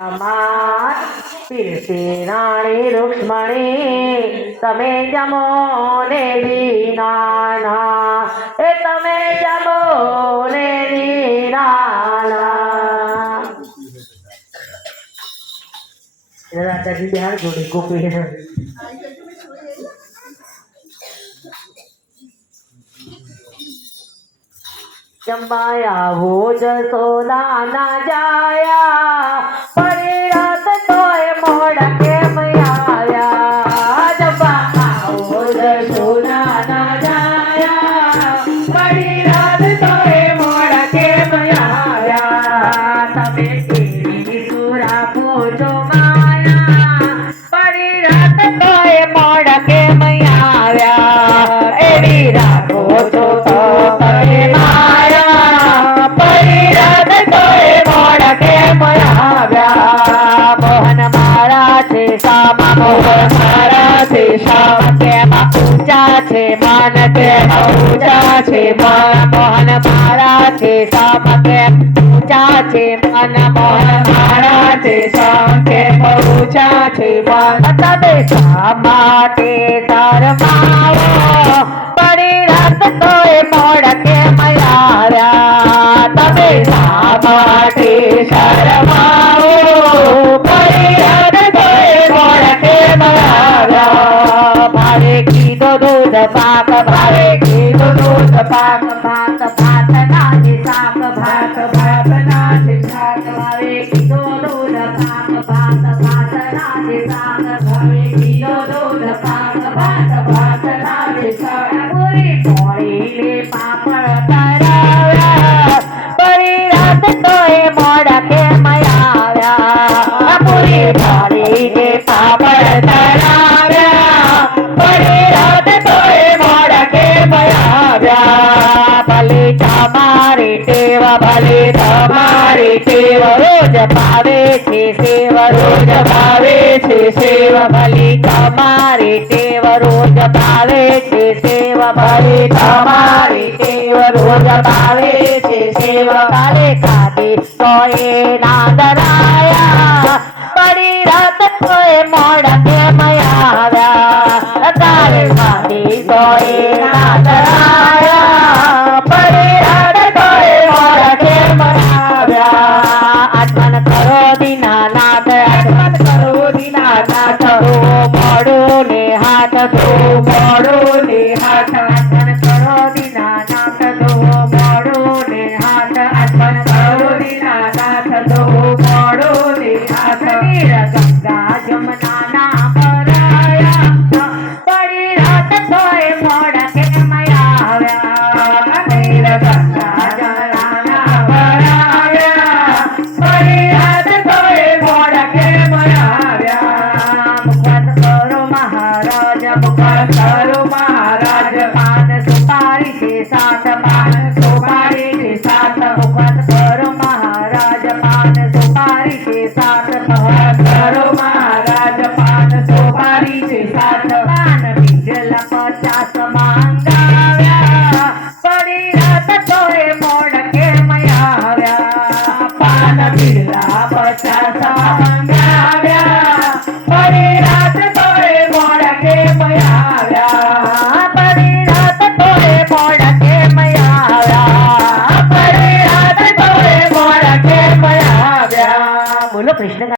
અમાર પીરસી રાણી રૂક્ષ્મણી તમે જમો ને દીનાના એ તમે જમો ને દીનાના રાજાજી બિહાર જોડી ગોપી જમાયા હો જસોદા ના જાયા પરિરત તોય મોડ કેમ આવ્યા જમાયા હો જસોદા ના જાયા પરિરત તોય મોડ કેમ આવ્યા તમે કેવી સુરા પૂછો માયા પરિરત તોય મોડ કેમ આવ્યા એવી રાખો છો તો મોહન મારા છે શામ તેમાં ઊંચા છે મન તેમાં ઊંચા છે મન મોહન મારા છે શામ તેમ ઊંચા છે મન મોહન મારા છે શામ તેમ ઊંચા છે મન તમે શા માટે શરમાવો પરિરત તોય મોડ કેમ આવ્યા તમે શા માટે શરમાવો ભાવે કીધો દૂધ પાક ભાવે કીધો દૂધ પાક ભાત ભાત નાચે શાક ભાત ભાત નાચે શાક ભાવે કીધો દૂધ પાક ભાત ભાત નાચે શાક ભાવે કીધો દૂધ પાક ભાત ભાત નાચે શાક પૂરી પોળી લે પાપડ તરાવ્યા પરિરત તોય મોડ કેમ આવ્યા પૂરી પોળી લે પાપડ તરાવ્યા પરિરત તોય મોડ કેમ આવ્યા ભલે તમારી ટેવ ભલે તમારી ટેવ રોજ ભાવે છે સેવ રોજ ભાવે છે સેવ ભલે તમારી ટેવ રોજ ભાવે છે સેવ ભલે તમારી ટેવ રોજ ભાવે છે સેવ કાલે ખાધી તોય નાદરાયા પરિરત તોય મોડ કેમ આવ્યા કાલે ખાધી તોય નાદરાયા પરિરત તોય મોડ કેમ આવ્યા આત્મન કરો દીનાનાથ આત્મન કરો દીનાનાથ મોડું ને હાથ ધો મોડું ને હાથ આત્મન કરો દીનાનાથ ધો મોડું ને હાથ આત્મન કરો દીનાનાથ ધો મોડું ને હાથ ગંગા જમના ના ભરાયા પરિરત તોય મોડ કેમ આવ્યા ગંગા જમના ના ભરાયા પરિરત તોય મોડ કેમ આવ્યા મુખત કરો મહારાજ મુખત કરો મહારાજ પાન સુપારી છે સાત પાન સુપારી છે સાત મુખત કરો મહારાજ પાન સુપારી છે સાત મુખત કરો મહારાજ પાન સુપારી છે સાત પાન બીજલા 50 માંગાવ્યા પરિરત તોય મોડ કેમ આવ્યા પાન બીજલા 50